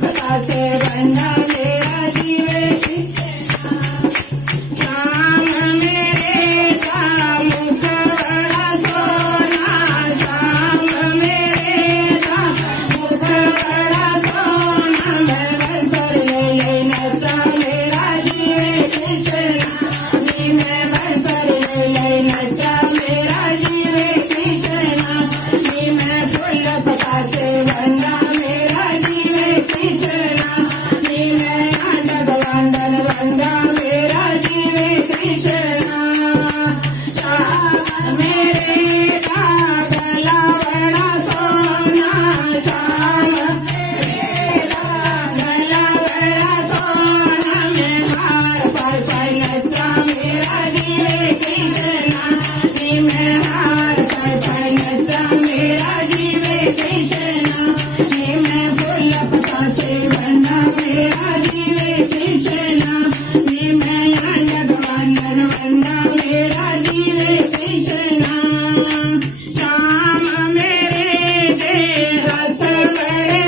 प्रकाशे बंदा मेरा जीवे श्याम मेरे का मुख बड़ा सोना श्याम मेरे का मुख बड़ा सोना मैं बंसर ले नचा मेरा जीवे कृष्णा जी मैं बंसर ले नचा मेरा जीवे कृष्णा जी मैं फूल प्रकाशे बंदा मेरा जीवे कृष्णा जी मैं भगवान बंदा मेरा जीवे कृष्णा मेरे का गला बड़ा सोना श्याम मेरा गला बड़ा सोना मैं हार पर नचा मेरा जीवे कृष्णा जी मैं हार पर नचा मेरा जीवे कृष्णा जी मैं फूल प्रकाशे बंदा मेरा जीवे कृष्णा जी मैं भगवान बंदा मेरा जीवे कृष्णा श्याम मेरे